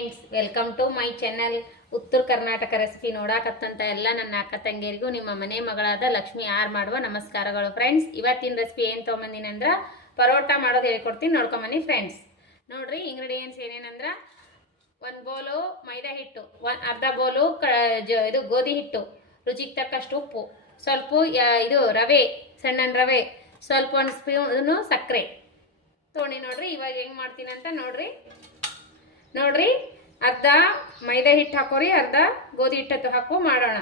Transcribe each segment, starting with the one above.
Friends welcome to my channel Uttara Karnataka recipe ನೋಡಾಕತ್ತಂತ ಎಲ್ಲ ನನ್ನ ಅಕ್ಕ ತಂಗಿಯರಿಗೂ, ನಿಮ್ಮ ಮನೆ ಮಗಳಾದ ಲಕ್ಷ್ಮಿ ಆರ್ ಮಾಡುವ ನಮಸ್ಕಾರಗಳು ಫ್ರೆಂಡ್ಸ್ ಇವತ್ತಿನ ರೆಸಿಪಿ ಏನು ತೊಗೊಂಬಂದಿನಂದ್ರ ಪರೋಟ ಮಾಡೋದು ಹೇಳ್ಕೊಡ್ತೀನಿ, ನೋಡ್ಕೊಂಬನ್ನಿ ಫ್ರೆಂಡ್ಸ್ ನೋಡ್ರಿ ಇಂಗ್ರೀಡಿಯೆಂಟ್ಸ್ ಏನೇನಂದ್ರ ಒಂದು ಬೋಲು ಮೈದಾ ಹಿಟ್ಟು ಒಂದು ಅರ್ಧ ಬೋಲು ಇದು ಗೋಧಿ ಹಿಟ್ಟು, ರುಚಿಗೆ ತಕ್ಕಷ್ಟು ಉಪ್ಪು, ಸ್ವಲ್ಪ ಇದು ರವೆ ಸಣ್ಣ ರವೆ, ಸ್ವಲ್ಪ ಒಂದು ಸ್ಪೂನು ಸಕ್ಕರೆ. ತೊಗೊಂಡಿ ನೋಡ್ರಿ ಇವಾಗ ಹೆಂಗ್ ಮಾಡ್ತೀನಿ ಅಂತ ನೋಡ್ರಿ. ನೋಡ್ರಿ, ಅರ್ಧ ಮೈದಾ ಹಿಟ್ಟು ಹಾಕೋರಿ, ಅರ್ಧ ಗೋಧಿ ಹಿಟ್ಟು ಹಾಕೋ, ಮಾಡೋಣ.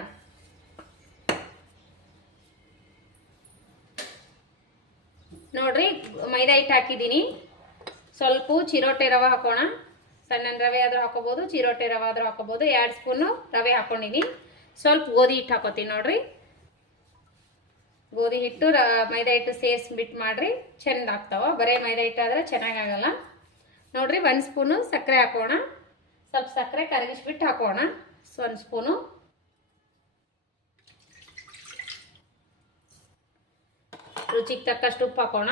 ನೋಡ್ರಿ, ಮೈದಾ ಹಿಟ್ಟು ಹಾಕಿದ್ದೀನಿ. ಸ್ವಲ್ಪ ಚಿರೋಟೆ ರವೆ ಹಾಕೋಣ. ಸಣ್ಣ ರವೆ ಆದರೂ ಹಾಕೋಬಹುದು ಚಿರೋಟೆ ರವೆ ಆದರೂ ಹಾಕೋಬಹುದು ಎರಡು ಸ್ಪೂನು ರವೆ ಹಾಕೊಂಡಿನಿ ಸ್ವಲ್ಪ ಗೋಧಿ ಹಿಟ್ಟು ಹಾಕೋತೀನಿ ನೋಡ್ರಿ. ಗೋಧಿ ಹಿಟ್ಟು ಮೈದಾ ಹಿಟ್ಟು ಸೇರಿಸ್ಬಿಟ್ಟು ಮಾಡ್ರಿ. ಚೆಂದ ಆಗ್ತಾವ. ಬರೇ ಮೈದಾ ಹಿಟ್ಟು ಆದ್ರೆ ಚೆನ್ನಾಗಾಗಲ್ಲ ನೋಡ್ರಿ ಒಂದು ಸ್ಪೂನು ಸಕ್ಕರೆ ಹಾಕೋಣ. ಸ್ವಲ್ಪ ಸಕ್ಕರೆ ಕರಗಿಸ್ಬಿಟ್ಟು ಹಾಕೋಣ. ಒಂದು ಸ್ಪೂನು. ರುಚಿಗೆ ತಕ್ಕಷ್ಟು ಉಪ್ಪು ಹಾಕೋಣ.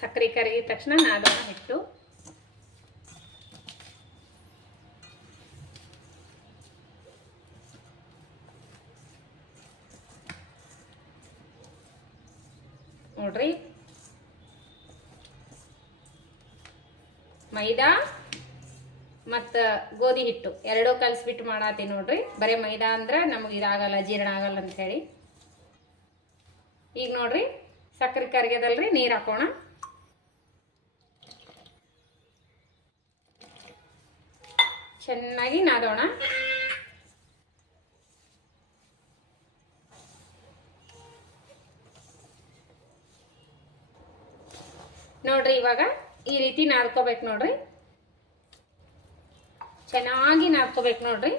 ಸಕ್ಕರೆ ಕರಗಿದ ತಕ್ಷಣ ನಾದೋಣ ಹಿಟ್ಟು ನೋಡ್ರಿ ಮೈದಾ ಮತ್ತು ಗೋಧಿ ಹಿಟ್ಟು. ಎರಡೂ ಕಲಿಸ್ಬಿಟ್ಟು ಮಾಡಾತಿ ನೋಡ್ರಿ. ಬರೀ ಮೈದಾ ಅಂದ್ರೆ ನಮಗೆ ಇದಾಗಲ್ಲ, ಜೀರ್ಣ ಆಗಲ್ಲ ಅಂತ ಹೇಳಿ. ಈಗ ನೋಡ್ರಿ, ಸಕ್ಕರೆ ಕರಿಗೆದಲ್ರಿ ನೀರು ಹಾಕೋಣ. ಚೆನ್ನಾಗಿ ನಾದೋಣ. ನೋಡ್ರಿ ಇವಾಗ ಈ ರೀತಿ ನಾದ್ಕೋಬೇಕು ನೋಡ್ರಿ. ಚೆನ್ನಾಗಿ ನಾದ್ಕೋಬೇಕು ನೋಡ್ರಿ.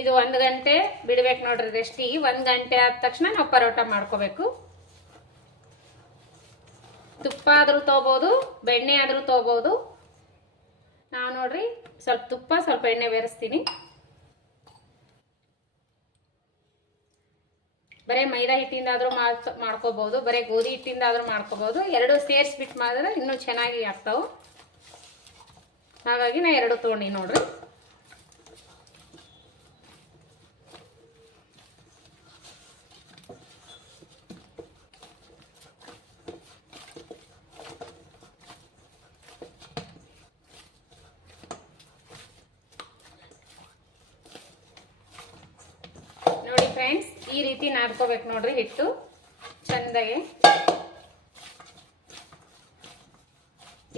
ಇದು ಒಂದು ಗಂಟೆ ಬಿಡ್ಬೇಕು ನೋಡ್ರಿ ರೆಸ್ಟಿಗೆ ಒಂದು ಗಂಟೆ ಆದ ತಕ್ಷಣ ನಾವು ಪರೋಟ ಮಾಡ್ಕೋಬೇಕು. ತುಪ್ಪ ಆದರೂ ತೊಗೋಬೋದು, ಬೆಣ್ಣೆ ಆದರೂ ತೊಗೋಬೋದು. ನಾವು ನೋಡ್ರಿ, ಸ್ವಲ್ಪ ತುಪ್ಪ, ಸ್ವಲ್ಪ ಎಣ್ಣೆ ಬೆರೆಸ್ತೀನಿ. ಬರೀ ಮೈದಾ ಹಿಟ್ಟಿಂದಾದ್ರೂ ಮಾಡ್- ಮಾಡ್ಕೋಬಹುದು, ಬರೀ ಗೋಧಿ ಹಿಟ್ಟಿಂದಾದ್ರೂ ಮಾಡ್ಕೋಬಹುದು. ಎರಡು ಸೇರಿಸ್ಬಿಟ್ಟು ಮಾಡಿದ್ರೆ ಇನ್ನೂ ಚೆನ್ನಾಗಿ ಆಗ್ತಾವೆ. ಹಾಗಾಗಿ ನಾ ಎರಡು ತೊಗೊಂಡಿ ನೋಡ್ರಿ ನೋಡಿ ಫ್ರೆಂಡ್ಸ್ ಈ ರೀತಿ ನಾದ್ಕೋಬೇಕು ನೋಡ್ರಿ ಹಿಟ್ಟು ಚಂದಾಗಿ.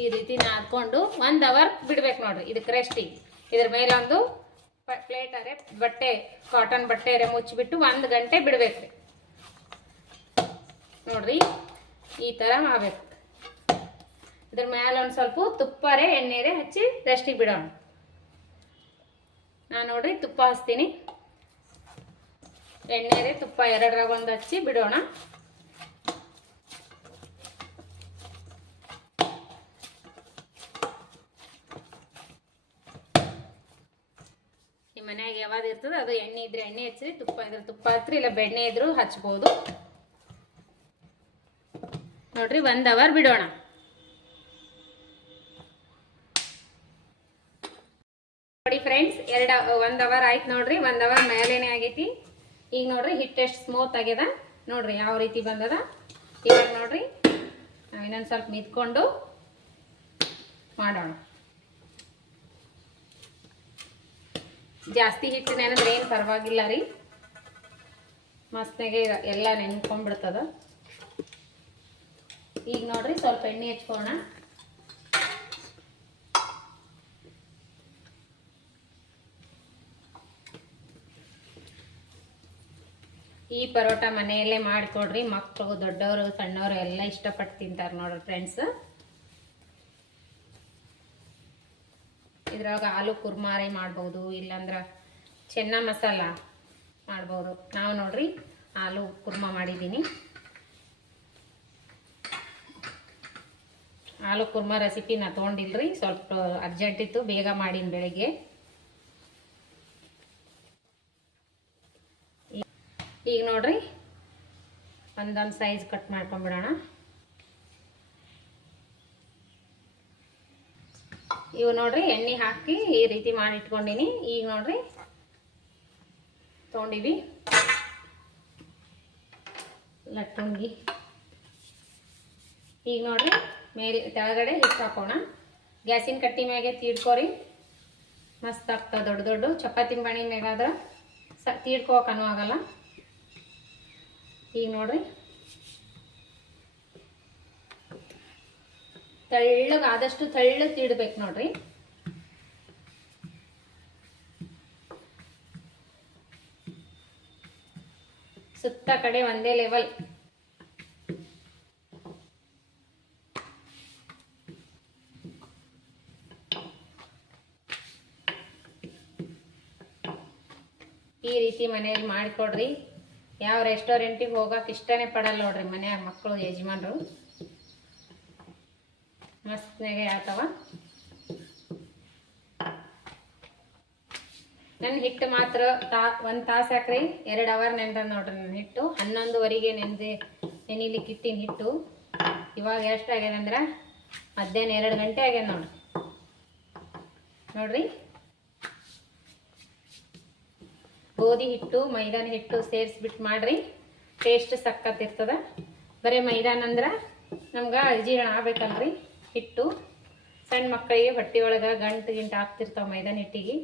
ಈ ರೀತಿ ನಾದ್ಕೊಂಡು ಒಂದು ಅವರ್ ಬಿಡ್ಬೇಕು ನೋಡ್ರಿ ಇದಕ್ಕೆ ರೆಸ್ಟಿಗೆ ಇದ್ರ ಮೇಲೆ ಒಂದು ಪ್ಲೇಟ್ ಅರೆ ಬಟ್ಟೆ ಕಾಟನ್ ಬಟ್ಟೆ ಅರೆ ಮುಚ್ಚಿಬಿಟ್ಟು ಒಂದು ಗಂಟೆ ಬಿಡ್ಬೇಕ್ರಿ. ನೋಡ್ರಿ ಈ ತರ ಮಾಡ್ಬೇಕು. ಇದ್ರ ಮೇಲೆ ಒಂದು ಸ್ವಲ್ಪ ತುಪ್ಪರೆ ಎಣ್ಣೆರೆ ಹಚ್ಚಿ ರೆಸ್ಟಿಗೆ ಬಿಡೋಣ. ನಾನು ನೋಡ್ರಿ ತುಪ್ಪ ಹಚ್ತೀನಿ. ಎಣ್ಣೆರೆ ತುಪ್ಪ ಎರಡರಾಗ ಒಂದು ಹಚ್ಚಿ ಬಿಡೋಣ. ನಿಮ್ಮ ಮನೆಯಾಗ ಯಾವಾಗ ಇರ್ತದೆ ಅದು ಎಣ್ಣೆ ಇದ್ರೆ ಎಣ್ಣೆ ಹಚ್ಚಿರಿ ತುಪ್ಪ ಇದ್ರೆ ತುಪ್ಪ ಹಚ್ಚಿರಿ ಇಲ್ಲ ಬೆಣ್ಣೆ ಇದ್ರು ಹಚ್ಬೋದು. ನೋಡ್ರಿ ಒಂದ್ ಅವರ್ ಬಿಡೋಣ. ನೋಡಿ ಫ್ರೆಂಡ್ಸ್, ಎರಡು, ಒಂದ್ ಅವರ್ ಆಯ್ತು ನೋಡ್ರಿ, ಒಂದು ಅವರ್ ಮೇಲೇನೆ ಆಗೈತಿ. ಈಗ ನೋಡ್ರಿ ಹಿಟ್ಟು ಎಷ್ಟು ಸ್ಮೂತ್ ಆಗ್ಯದ ನೋಡ್ರಿ ಯಾವ ರೀತಿ ಬಂದದ. ಇವಾಗ ನೋಡ್ರಿ ಇನ್ನೊಂದು ಸ್ವಲ್ಪ ಮಿದ್ಕೊಂಡು ಮಾಡೋಣ. ಜಾಸ್ತಿ ಹಿಟ್ಟು ನೆನೆದ್ರೆ ಏನು ಪರವಾಗಿಲ್ಲ ರೀ. ಮಸ್ತಾಗೆ ಎಲ್ಲ ನೆನ್ಕೊಂಡ್ಬಿಡ್ತದ. ಈಗ ನೋಡ್ರಿ ಸ್ವಲ್ಪ ಎಣ್ಣೆ ಹಚ್ಕೋಣ ಈ ಪರೋಟ ಮನೆಯಲ್ಲೇ ಮಾಡಿಕೊಡ್ರಿ. ಮಕ್ಕಳು ದೊಡ್ಡವರು, ಸಣ್ಣವರು ಎಲ್ಲ ಇಷ್ಟಪಟ್ಟು ತಿಂತಾರೆ ನೋಡ್ರಿ ಫ್ರೆಂಡ್ಸ್ ಇದ್ರೊಳಗೆ ಆಲೂ ಕುರ್ಮಾರೆ ಮಾಡ್ಬೋದು, ಇಲ್ಲಾಂದ್ರೆ ಚೆನ್ನ ಮಸಾಲ ಮಾಡ್ಬೋದು. ನಾವು ನೋಡ್ರಿ ಆಲೂ ಕುರ್ಮಾ ಮಾಡಿದ್ದೀನಿ. ಆಲೂ ಕುರ್ಮಾ ರೆಸಿಪಿ ನಾ ತೊಗೊಂಡಿಲ್ರಿ. ಸ್ವಲ್ಪ ಅರ್ಜೆಂಟ್ ಇತ್ತು, ಬೇಗ ಮಾಡೀನಿ ಬೆಳಿಗ್ಗೆ. ಈಗ ನೋಡ್ರಿ ಒಂದೊಂದು ಸೈಜ್ ಕಟ್ ಮಾಡ್ಕೊಂಡ್ಬಿಡೋಣ ಇವು ನೋಡ್ರಿ ಎಣ್ಣೆ ಹಾಕಿ ಈ ರೀತಿ ಮಾಡಿ ಇಟ್ಕೊಂಡಿನಿ ಈಗ ನೋಡ್ರಿ ತಗೊಂಡಿವಿ. ಲಟ್ಟಂಗಿ. ಈಗ ನೋಡ್ರಿ ಮೇಲೆ ಕೆಳಗಡೆ ಹಿಟ್ಟು ಹಾಕೋಣ. ಗ್ಯಾಸಿನ ಕಟ್ಟಿ ಮ್ಯಾಗೆ ತೀಡ್ಕೊರಿ. ಮಸ್ತ್ ಆಗ್ತಾವ ದೊಡ್ಡ ದೊಡ್ಡ. ಚಪಾತಿ ಬಾಣಿ ಮ್ಯಾಗಾದ್ರೆ ಸ ತೀಡ್ಕೋಕನೂ ಆಗಲ್ಲ ಈಗ ನೋಡ್ರಿ. ತೆಳ್ಳಗೆ ಆದಷ್ಟು ತೆಳ್ಳಗೆ ತಿಡ್ಬೇಕು ನೋಡ್ರಿ. ಸುತ್ತ ಕಡೆ ಒಂದೇ ಲೆವೆಲ್ ಈ ರೀತಿ ಮನೆಯಲ್ಲಿ ಮಾಡಿಕೊಡ್ರಿ. ಯಾವ ರೆಸ್ಟೋರೆಂಟಿಗೆ ಹೋಗಕ್ಕೆ ಇಷ್ಟನೇ ಪಡಲ್ಲ ನೋಡ್ರಿ ಮನ್ಯಾಗ ಮಕ್ಕಳು ಯಜಮಾನರು. ಮಸ್ತ್ನಾಗೆ ಆತವ. ನನ್ನ ಹಿಟ್ಟು ಮಾತ್ರ ತಾ, ಒಂದು ತಾಸು ಹಾಕ್ರಿ, ಎರಡು ಅವರ್ ನೆನ್ದ ನೋಡ್ರಿ ನನ್ನ ಹಿಟ್ಟು. ಹನ್ನೊಂದುವರೆಗೆ ನೆನೆದೆ ನೆನಿಲಿಕ್ಕೆ ಇಟ್ಟಿನ ಹಿಟ್ಟು. ಇವಾಗ ಎಷ್ಟು ಆಗ್ಯದಂದ್ರೆ, ಮಧ್ಯಾಹ್ನ ಎರಡು ಗಂಟೆ ಆಗ್ಯದ ನೋಡ್ರಿ. ನೋಡ್ರಿ? ಗೋಧಿ ಹಿಟ್ಟು, ಮೈದಾನ ಹಿಟ್ಟು ಸೇರಿಸ್ಬಿಟ್ಟು ಮಾಡ್ರಿ. ಟೇಸ್ಟ್ ಸಕ್ಕತ್ತಿರ್ತದ. ಬರೀ ಮೈದಾನ ಅಂದ್ರೆ ನಮ್ಗೆ ಅಜೀರ್ಣ ಆಗ್ಬೇಕಲ್ರಿ ಹಿಟ್ಟು. ಸಣ್ಣ ಮಕ್ಕಳಿಗೆ ಹೊಟ್ಟೆ ಒಳಗೆ ಗಂಟು ಗಿಂಟು ಹಾಕ್ತಿರ್ತಾವೆ ಮೈದಾನ ಹಿಟ್ಟಿಗೆ.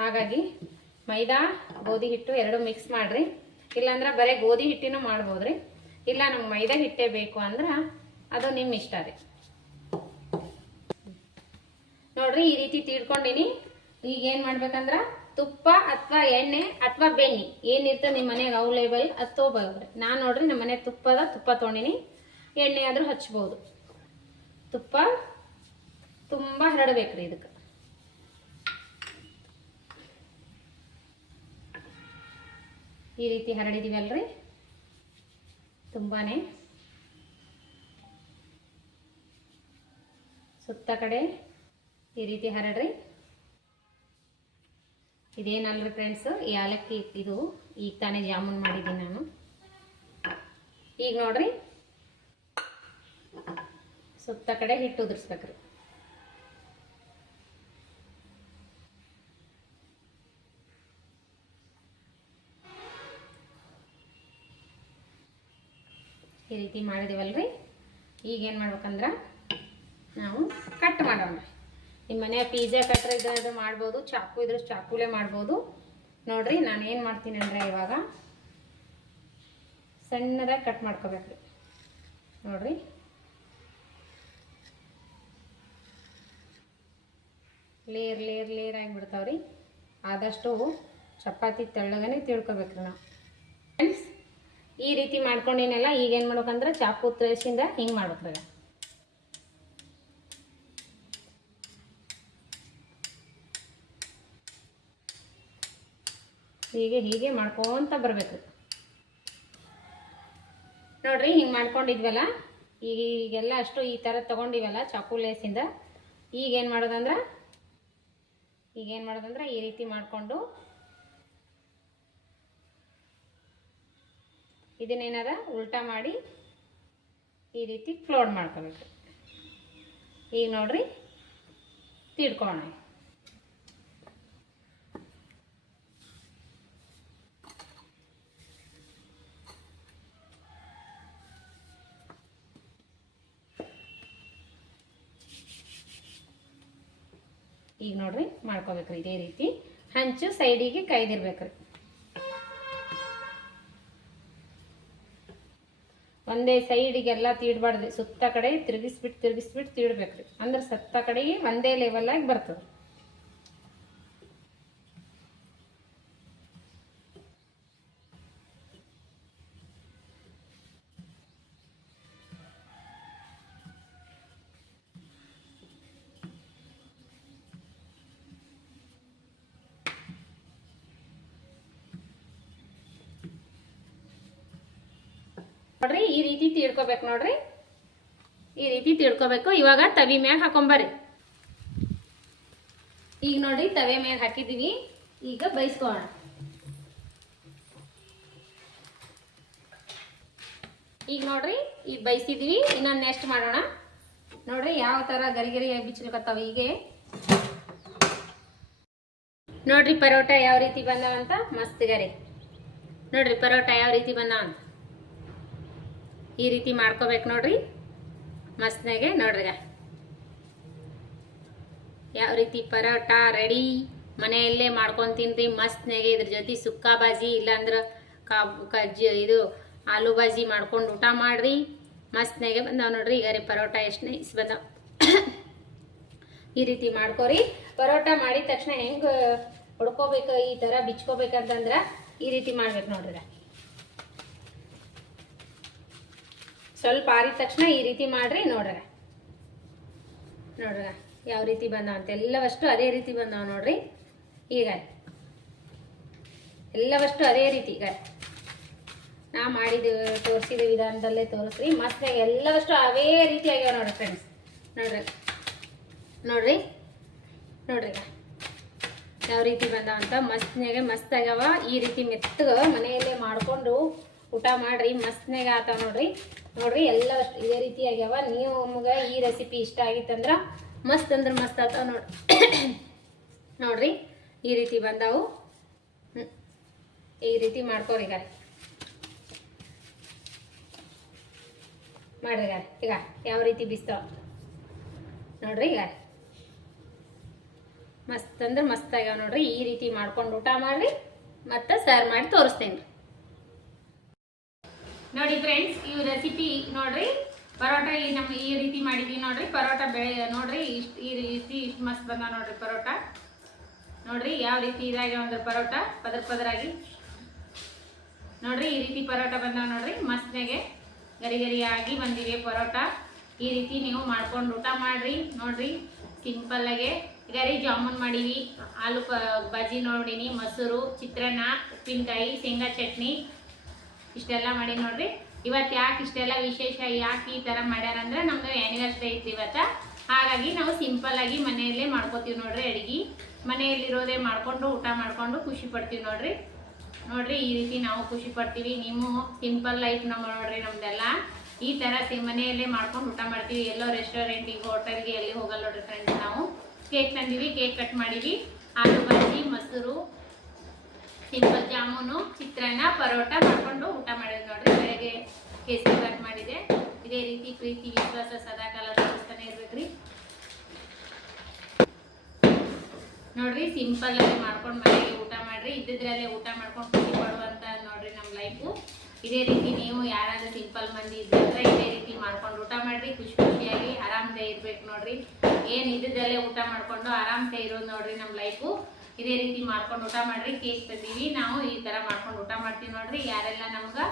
ಹಾಗಾಗಿ ಮೈದಾ, ಗೋಧಿ ಹಿಟ್ಟು ಎರಡು ಮಿಕ್ಸ್ ಮಾಡ್ರಿ. ಇಲ್ಲಾಂದ್ರೆ ಬರೀ ಗೋಧಿ ಹಿಟ್ಟಿನೂ ಮಾಡ್ಬೋದ್ರಿ. ಇಲ್ಲ ನಮ್ಗೆ ಮೈದಾ ಹಿಟ್ಟೇ ಬೇಕು ಅಂದ್ರೆ ಅದು ನಿಮ್ಮ ಇಷ್ಟ ರೀ. ನೋಡ್ರಿ ಈ ರೀತಿ ತೀಡ್ಕೊಂಡಿನಿ. ಈಗ ಏನು ಮಾಡ್ಬೇಕಂದ್ರ ತುಪ್ಪ ಅಥವಾ ಎಣ್ಣೆ ಅಥವಾ ಬೆಣ್ಣೆ. ಏನಿರ್ತದೆ ನಿಮ್ಮ ಮನೆಗೆ ಅವೈಲೇಬಲ್ ಅದು ತೊಗೋಬೇಕ್ರಿ ನಾನು ನೋಡ್ರಿ ನಮ್ಮ ಮನೆ ತುಪ್ಪದ ತುಪ್ಪ ತೊಗೊಂಡಿನಿ. ಎಣ್ಣೆ ಆದರೂ ಹಚ್ಬೋದು. ತುಪ್ಪ ತುಂಬ ಹರಡಬೇಕ್ರಿ ಇದಕ್ಕೆ. ಈ ರೀತಿ ಹರಡಿದೀವಲ್ರಿ? ತುಂಬಾನೇ. ಸುತ್ತ ಕಡೆ ಈ ರೀತಿ ಹರಡ್ರಿ. ಇದೇನಲ್ರಿ ಫ್ರೆಂಡ್ಸ್ ಏಲಕ್ಕಿ ಇದು ಈಗ ತಾನೇ ಜಾಮೂನ್ ಮಾಡಿದ್ದೀನಿ ನಾನು. ಈಗ ನೋಡ್ರಿ. ಸುತ್ತ ಕಡೆ ಹಿಟ್ಟು ಉದುರಿಸ್ಬೇಕ್ರಿ. ಈ ರೀತಿ ಮಾಡಿದೀವಲ್ರಿ. ಈಗ ಏನು ಮಾಡ್ಬೇಕಂದ್ರ, ನಾವು ಕಟ್ ಮಾಡೋಣ. ನಿಮ್ಮ ಮನೆ ಪಿಜ್ಜಾ ಕಟ್ರೆ ಇದ್ರೆ ಮಾಡ್ಬೋದು, ಚಾಕು ಇದ್ರೆ ಚಾಕುಲೇ ಮಾಡ್ಬೋದು. ನೋಡ್ರಿ, ನಾನು ಏನು ಮಾಡ್ತೀನಿ ಅಂದರೆ ಇವಾಗ ಸಣ್ಣದಾಗಿ ಕಟ್ ಮಾಡ್ಕೋಬೇಕ್ರಿ ನೋಡ್ರಿ. ಲೇರ್ ಲೇರ್ ಲೇರ್ ಆಗಿಬಿಡ್ತಾವ್ರಿ. ಆದಷ್ಟು ಚಪಾತಿ ತೆಳ್ಳಗನೆ ತಿಳ್ಕೊಬೇಕ್ರಿ ನಾವು. ಫ್ರೆಂಡ್ಸ್ ಈ ರೀತಿ ಮಾಡ್ಕೊಂಡಿನಲ್ಲ ಈಗೇನು ಮಾಡ್ಬೇಕಂದ್ರೆ ಚಾಕು ತೇಸಿಂದ ಹಿಂಗೆ ಮಾಡ್ಬೇಕ್ರಿ ಹೀಗೆ ಹೀಗೆ ಮಾಡ್ಕೊಂತ ಬರ್ಬೇಕು. ನೋಡ್ರಿ ಹಿಂಗೆ ಮಾಡ್ಕೊಂಡಿದ್ವಲ್ಲ? ಈಗ ಈಗೆಲ್ಲ ಅಷ್ಟು ಈ ಥರ ತೊಗೊಂಡಿವಲ್ಲ ಚಾಕು ಲೇಸಿಂದ. ಈಗ ಏನು ಮಾಡೋದಂದ್ರೆ? ಈಗ ಏನು ಮಾಡೋದಂದ್ರೆ ಈ ರೀತಿ ಮಾಡಿಕೊಂಡು ಇದನ್ನೇನಾರ ಉಲ್ಟಾ ಮಾಡಿ ಈ ರೀತಿ ಫ್ಲೋಡ್ ಮಾಡ್ಕೋಬೇಕು. ಈಗ ನೋಡ್ರಿ ತಿಡ್ಕೋಣ ಈಗ ನೋಡ್ರಿ ಮಾಡ್ಕೋಬೇಕ್ರಿ ಇದೇ ರೀತಿ. ಹಂಚು ಸೈಡಿಗೆ ಕೈದಿರ್ಬೇಕ್ರಿ. ಒಂದೇ ಸೈಡಿಗೆಲ್ಲ ತೀಡ್ಬಾರ್ದು. ಸುತ್ತ ಕಡೆ ತಿರುಗಿಸ್ಬಿಟ್ಟು ತಿರುಗಿಸ್ಬಿಟ್ಟು ತೀಡ್ಬೇಕ್ರಿ. ಅಂದ್ರೆ ಸತ್ತ ಕಡೆಗೆ ಒಂದೇ ಲೆವೆಲ್ ಆಗಿ ಬರ್ತದೆ ನೋಡ್ರಿ, ಈ ರೀತಿ ತೀಡ್ಕೋಬೇಕು ನೋಡ್ರಿ. ಈ ರೀತಿ ತಿಳ್ಕೊಬೇಕು ಇವಾಗ ತವಿ ಮ್ಯಾಗ ಹಾಕೊಂಬರ್ರಿ ಈಗ ನೋಡ್ರಿ, ತವೆ ಮ್ಯಾಗ ಹಾಕಿದೀವಿ ಈಗ ಬೈಸ್ಕೋಣ ಈಗ ನೋಡ್ರಿ, ಈಗ ಬೈಸಿದೀವಿ ಇನ್ನ ನೆಕ್ಸ್ಟ್ ಮಾಡೋಣ. ನೋಡ್ರಿ, ಯಾವ ತರ ಗರಿ ಗರಿ ಬಿಚ್ಚಲಿಕತ್ತಾವ ಹೀಗೆ. ನೋಡ್ರಿ, ಪರೋಟ ಯಾವ ರೀತಿ ಬಂದಾವಂತ? ಮಸ್ತ್ ಗರಿ. ನೋಡ್ರಿ, ಪರೋಟ ಯಾವ ರೀತಿ ಬಂದಾವಂತ? ಈ ರೀತಿ ಮಾಡ್ಕೋಬೇಕು ನೋಡ್ರಿ. ಮಸ್ತ್ನಾಗೆ ನೋಡ್ರಿ. ಯಾವ ರೀತಿ ಪರೋಟ ರೆಡಿ. ಮನೆಯಲ್ಲೇ ಮಾಡ್ಕೊಂಡು ತಿನ್ರಿ. ಮಸ್ತ್ನಾಗೆ ಇದ್ರ ಜೊತೆ ಸುಕ್ಕ ಬಾಜಿ, ಇಲ್ಲಾಂದ್ರೆ ಕಾಬು, ಕಜ್ಜಿ ಇದು ಆಲೂ ಬಾಜಿ ಮಾಡ್ಕೊಂಡು ಊಟ ಮಾಡ್ರಿ. ಮಸ್ತ್ನಾಗೆ ಬಂದಾವ ನೋಡ್ರಿ. ಈಗ ರೀ ಪರೋಟ ಎಷ್ಟು ನೈಸ್ ಬಂದಾವ. ಈ ರೀತಿ ಮಾಡ್ಕೋರಿ. ಪರೋಟ ಮಾಡಿದ ತಕ್ಷಣ ಹೆಂಗೆ ಹೊಡ್ಕೋಬೇಕು ಈ ಥರ ಬಿಚ್ಕೋಬೇಕಂತಂದ್ರೆ ಈ ರೀತಿ ಮಾಡ್ಬೇಕು ನೋಡ್ರಿ ಸ್ವಲ್ಪ ಆರಿದ ತಕ್ಷಣ ಈ ರೀತಿ ಮಾಡ್ರಿ, ನೋಡ್ರಿ. ನೋಡ್ರಿ, ಯಾವ ರೀತಿ ಬಂದಾವ ಅಂತ. ಎಲ್ಲವಷ್ಟು ಅದೇ ರೀತಿ ಬಂದಾವ ನೋಡ್ರಿ. ಈಗ ಎಲ್ಲವಷ್ಟು ಅದೇ ರೀತಿ, ಈಗ ನಾ ಮಾಡಿದ, ತೋರಿಸಿದ ವಿಧಾನದಲ್ಲೇ ತೋರಿಸ್ರಿ. ಮತ್ತೆ ಎಲ್ಲವಷ್ಟು ಅವೇ ರೀತಿ ಆಗ್ಯಾವ ನೋಡ್ರಿ ಫ್ರೆಂಡ್ಸ್ ನೋಡ್ರಿ. ನೋಡ್ರಿ. ನೋಡ್ರಿ. ಯಾವ ರೀತಿ ಬಂದಾವಂತ ಮಸ್ತ್ನಾಗೆ ಮಸ್ತ್ ಆಗ್ಯಾವ. ಈ ರೀತಿ ಮೆತ್ತಗ ಮನೆಯಲ್ಲೇ ಮಾಡ್ಕೊಂಡು ಊಟ ಮಾಡ್ರಿ ಮಸ್ತ್ನಾಗ ಆತಾವ ನೋಡ್ರಿ. ನೋಡ್ರಿ ಎಲ್ಲ ಇದೇ ರೀತಿ ಆಗ್ಯಾವ. ನೀವು ನಮ್ಗೆ ಈ ರೆಸಿಪಿ ಇಷ್ಟ ಆಗಿತ್ತಂದ್ರ ಮಸ್ತ್ ಅಂದ್ರೆ ಮಸ್ತ್ ಆತಾವ ನೋಡ್ರಿ ನೋಡ್ರಿ, ಈ ರೀತಿ ಬಂದಾವು. ಈ ರೀತಿ ಮಾಡ್ಕೋರಿ ಈಗ ಮಾಡ್ರಿ ಈಗ ಈಗ ಯಾವ ರೀತಿ ಬಿಸ್ತಾವ? ನೋಡ್ರಿ ಈಗ. ಮಸ್ತ್ ಅಂದ್ರೆ ಮಸ್ತ್ ಆಗ್ಯಾವ ನೋಡ್ರಿ. ಈ ರೀತಿ ಮಾಡ್ಕೊಂಡು ಊಟ ಮಾಡ್ರಿ. ಮತ್ತೆ ಸರ್ವ್ ಮಾಡಿ ತೋರಿಸ್ತೇನೆ ನೋಡಿ ಫ್ರೆಂಡ್ಸ್ ಈ ರೆಸಿಪಿ ನೋಡ್ರಿ, ಪರೋಟ ಇಲ್ಲಿ ನಮ್ಮ ಈ ರೀತಿ ಮಾಡಿದ್ವಿ ನೋಡ್ರಿ, ಪರೋಟ ಬೆಳೆ ನೋಡ್ರಿ, ಇಷ್ಟು, ಈ ರೀತಿ ಇಷ್ಟು ಮಸ್ತ್ ಬಂದ ನೋಡ್ರಿ ಪರೋಟ. ನೋಡ್ರಿ, ಯಾವ ರೀತಿ ಇದಾಗಿ ಅಂದ್ರೆ ಪರೋಟ, ಪದರ ಪದರಾಗಿ. ನೋಡ್ರಿ, ಈ ರೀತಿ ಪರೋಟ ಬಂದಾವ ನೋಡ್ರಿ ಮಸ್ತ್ನಾಗೆ ಗರಿ ಗರಿಯಾಗಿ ಬಂದಿವೆ ಪರೋಟ. ಈ ರೀತಿ ನೀವು ಮಾಡ್ಕೊಂಡು ಊಟ ಮಾಡ್ರಿ, ನೋಡ್ರಿ ಸಿಂಪಲ್ಲಾಗೆ ಗರಿ ಜಾಮೂನ್ ಮಾಡೀವಿ, ಆಲೂ ಬಜ್ಜಿ ನೋಡಿನಿ, ಮೊಸರು, ಚಿತ್ರಾನ್ನ, ಉಪ್ಪಿನಕಾಯಿ, ಶೇಂಗಾ ಚಟ್ನಿ. ಇಷ್ಟೆಲ್ಲ ಮಾಡಿ ನೋಡ್ರಿ. ಇವತ್ತು ಯಾಕೆ ಇಷ್ಟೆಲ್ಲ ವಿಶೇಷ ಯಾಕೆ ಈ ಥರ ಮಾಡ್ಯಾರಂದ್ರೆ ನಮ್ದು ಆ್ಯನಿವರ್ಸರಿ ಇತ್ತು ಇವತ್ತು. ಹಾಗಾಗಿ ನಾವು ಸಿಂಪಲ್ ಆಗಿ ಮನೆಯಲ್ಲೇ ಮಾಡ್ಕೋತೀವಿ ನೋಡ್ರಿ ಅಡುಗೆ. ಮನೆಯಲ್ಲಿರೋದೇ ಮಾಡ್ಕೊಂಡು ಊಟ ಮಾಡ್ಕೊಂಡು ಖುಷಿ ಪಡ್ತೀವಿ ನೋಡ್ರಿ. ನೋಡ್ರಿ ಈ ರೀತಿ ನಾವು ಖುಷಿ ಪಡ್ತೀವಿ. ನೀವು ಸಿಂಪಲ್ ಲೈಫ್ ನಮ್ಮ ನೋಡ್ರಿ ನಮ್ದೆಲ್ಲ. ಈ ಥರ ಸಿ ಮನೆಯಲ್ಲೇ ಮಾಡ್ಕೊಂಡು ಊಟ ಮಾಡ್ತೀವಿ. ಎಲ್ಲೋ ರೆಸ್ಟೋರೆಂಟಿಗೆ ಹೋಟೆಲ್ಗೆ ಎಲ್ಲಿ ಹೋಗಲ್ಲ ನೋಡ್ರಿ ಫ್ರೆಂಡ್ಸ್ ನಾವು. ಕೇಕ್ ತಂದೀವಿ ಕೇಕ್ ಕಟ್ ಮಾಡೀವಿ. ಆಲೂ ಬಜ್ಜಿ ಮೊಸರು ಸಿಂಪಲ್ ಜಾಮೂನು ಚಿತ್ರಾನ್ನ, ಪರೋಟ ಮಾಡ್ಕೊಂಡು ಊಟ ಮಾಡಿದ್ ನೋಡ್ರಿ. ಬೆಳಗ್ಗೆ ಕೇಸರಿ ಬಾತ್ ಮಾಡಿದೆ. ಇದೇ ರೀತಿ ಪ್ರೀತಿ, ವಿಶ್ವಾಸ ಸದಾಕಾಲ ತೋರಿಸ್ತಾನೆ ಇರ್ಬೇಕ್ರಿ. ನೋಡ್ರಿ ಸಿಂಪಲ್ ಆಗಿ ಮಾಡ್ಕೊಂಡು ಮನೆಗೆ ಊಟ ಮಾಡ್ರಿ. ಇದ್ದಿದ್ರಲ್ಲೇ ಊಟ ಮಾಡ್ಕೊಂಡು ಖುಷಿ ಪಡುವಂತ ನೋಡ್ರಿ ನಮ್ಮ ಲೈಫು ಇದೇ ರೀತಿ ನೀವು ಯಾರಾದ್ರೂ ಸಿಂಪಲ್ ಮಂದಿ ಇದ್ರೆ ಇದೇ ರೀತಿ ಮಾಡ್ಕೊಂಡು ಊಟ ಮಾಡ್ರಿ. ಖುಷಿ ಖುಷಿಯಾಗಿ ಆರಾಮ್ದೇ ಇರ್ಬೇಕು ನೋಡ್ರಿ. ಏನ್ ಇದ್ದಿದ್ದಲ್ಲೇ ಊಟ ಮಾಡ್ಕೊಂಡು ಆರಾಮ್ದೇ ಇರೋದು ನೋಡ್ರಿ ನಮ್ಮ ಲೈಫು ಇದೇ ರೀತಿ ಮಾಡ್ಕೊಂಡು ಊಟ ಮಾಡ್ರಿ ಕೇಕ್ ತಂದೀವಿ. ನಾವು ಈ ತರ ಮಾಡ್ಕೊಂಡು ಊಟ ಮಾಡ್ತೀವಿ ನೋಡ್ರಿ. ಯಾರೆಲ್ಲ ನಮ್ಗೆ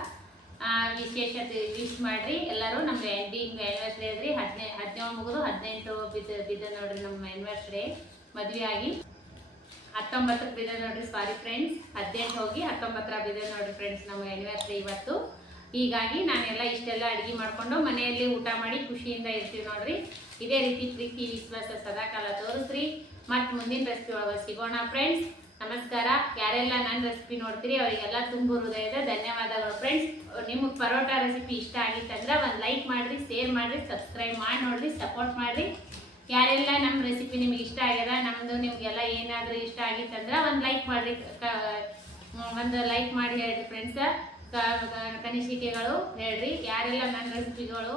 ವಿಶೇಷ ವಿಶ್ ಮಾಡ್ರಿ, ಎಲ್ಲರೂ ನಮ್ದು ಎಂಡಿಂಗ್ ಆ್ಯನಿವರ್ಸರಿ ಅದ್ರಿ ಹದಿನೈದು ಹದಿನೇಳು ಮುಗಿದು ಹದಿನೆಂಟು ಬಿದ್ದ ಬಿದ್ದ ನೋಡ್ರಿ ನಮ್ಮ ಆ್ಯನಿವರ್ಸರಿ ಮದ್ವೆ ಆಗಿ. ಹತ್ತೊಂಬತ್ತರ ಬಿದ್ದ ನೋಡ್ರಿ ಸಾರಿ ಫ್ರೆಂಡ್ಸ್ ಹದಿನೆಂಟು ಹೋಗಿ ಹತ್ತೊಂಬತ್ತರ ಬಿದ್ದ ನೋಡ್ರಿ ಫ್ರೆಂಡ್ಸ್ ನಮ್ಮ ಆ್ಯನಿವರ್ಸರಿ ಇವತ್ತು. ಹೀಗಾಗಿ ನಾನೆಲ್ಲ ಇಷ್ಟೆಲ್ಲ ಅಡುಗೆ ಮಾಡಿಕೊಂಡು ಮನೆಯಲ್ಲಿ ಊಟ ಮಾಡಿ ಖುಷಿಯಿಂದ ಇರ್ತೀವಿ ನೋಡ್ರಿ. ಇದೇ ರೀತಿ ಪ್ರೀತಿ, ವಿಶ್ವಾಸ, ಸದಾಕಾಲ ತೋರಿಸ್ರಿ. ಮತ್ತು ಮುಂದಿನ ರೆಸಿಪಿ ಒಳಗೆ ಸಿಗೋಣ. ಫ್ರೆಂಡ್ಸ್ ನಮಸ್ಕಾರ. ಯಾರೆಲ್ಲ ನನ್ನ ರೆಸಿಪಿ ನೋಡ್ತೀರಿ, ಅವರಿಗೆಲ್ಲ ತುಂಬ ಇದೆ. ಧನ್ಯವಾದಗಳು ಫ್ರೆಂಡ್ಸ್ ನಿಮಗೆ ಪರೋಟ ರೆಸಿಪಿ ಇಷ್ಟ ಆಗಿತ್ತಂದ್ರೆ ಒಂದು ಲೈಕ್ ಮಾಡಿರಿ ಶೇರ್ ಮಾಡಿರಿ ಸಬ್ಸ್ಕ್ರೈಬ್ ಮಾಡಿ ನೋಡಿರಿ ಸಪೋರ್ಟ್ ಮಾಡಿರಿ. ಯಾರೆಲ್ಲ ನಮ್ಮ ರೆಸಿಪಿ ನಿಮ್ಗೆ ಇಷ್ಟ ಆಗ್ಯದ ನಮ್ಮದು ನಿಮಗೆಲ್ಲ ಏನಾದರೂ ಇಷ್ಟ ಆಗಿತ್ತಂದ್ರೆ ಒಂದು ಲೈಕ್ ಮಾಡಿರಿ. ಒಂದು ಲೈಕ್ ಮಾಡಿ ಹೇಳ್ರಿ ಫ್ರೆಂಡ್ಸ ಕನಿಷಿಕೆಗಳು ಹೇಳ್ರಿ. ಯಾರೆಲ್ಲ ನನ್ನ ರೆಸಿಪಿಗಳು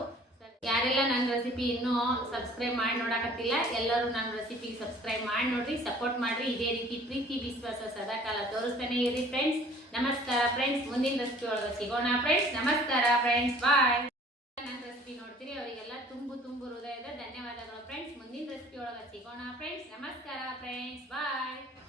ಯಾರೆಲ್ಲ ನನ್ನ ರೆಸಿಪಿ ಇನ್ನೂ ಸಬ್ಸ್ಕ್ರೈಬ್ ಮಾಡಿ ನೋಡಕತ್ತಿಲ್ಲ, ಎಲ್ಲರೂ ನನ್ನ ರೆಸಿಪಿಗೆ ಸಬ್ಸ್ಕ್ರೈಬ್ ಮಾಡಿ ನೋಡ್ರಿ ಸಪೋರ್ಟ್ ಮಾಡ್ರಿ. ಇದೇ ರೀತಿ ಪ್ರೀತಿ, ವಿಶ್ವಾಸ ಸದಾಕಾಲ ತೋರಿಸ್ತಾನೆ ಇರಿ ಫ್ರೆಂಡ್ಸ್ ನಮಸ್ಕಾರ ಫ್ರೆಂಡ್ಸ್ ಮುಂದಿನ ರೆಸಿಪಿ ಒಳಗೆ ಸಿಗೋಣ ಫ್ರೆಂಡ್ಸ್ ನಮಸ್ಕಾರ ಫ್ರೆಂಡ್ಸ್ ಬಾಯ್